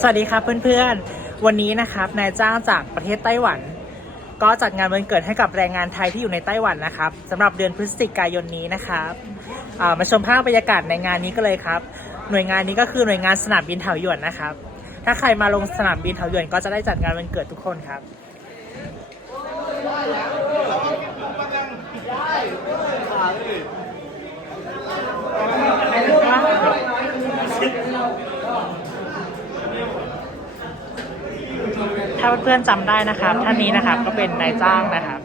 สวัสดีครับเพื่อนๆ วันนี้นะครับนายจ้างจากประเทศไต้หวัน ก็จัดงานวันเกิดให้กับแรงงานไทยที่อยู่ในไต้หวันนะครับสำหรับเดือนพฤศจิกายนนี้นะครับมาชมภาพบรรยากาศในงานนี้ก็เลยครับ หน่วยงานนี้ก็คือหน่วยงานสนามบินเถาหยวนนะครับ ถ้าใครมาลงสนามบินเถาหยวนก็จะได้จัดงานวันเกิดทุกคนครับ ถ้าเพื่อนๆจำได้นะครับ ท่านนี้นะครับก็เป็นนายจ้างนะครับ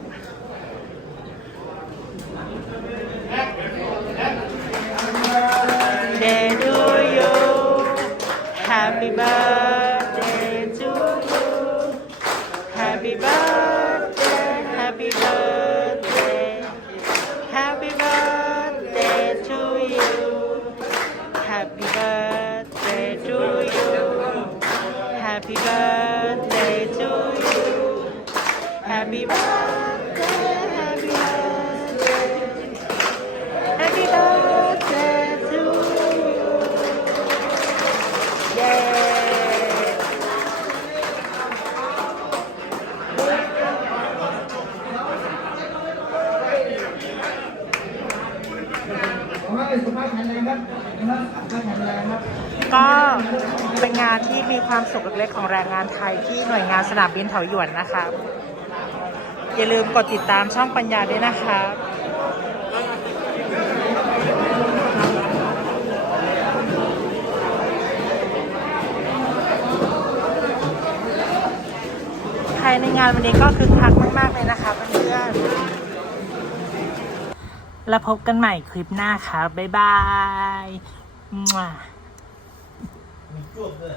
Day to you Happy birthday to you Happy birthday Happy birthday Happy birthday to you Happy birthday to you Happy birthday to you Happy birthday Happy birthday Happy birthday to you เย้ขอให้สุขภาพแข็งแรงครับสุขภาพแข็งแรงครับ ก็เป็นงานที่มีความสุขเล็กๆของแรงงานไทยที่หน่วยงานสนามบินเถาหยวนนะครับ อย่าลืมกดติดตามช่องปัญญาด้วยนะครับภายในงานวันนี้ก็คึกคักมาก ๆ เลยนะคะเพื่อนๆแล้วพบกันใหม่คลิปหน้าครับบ๊ายบายมีจ้วงด้วย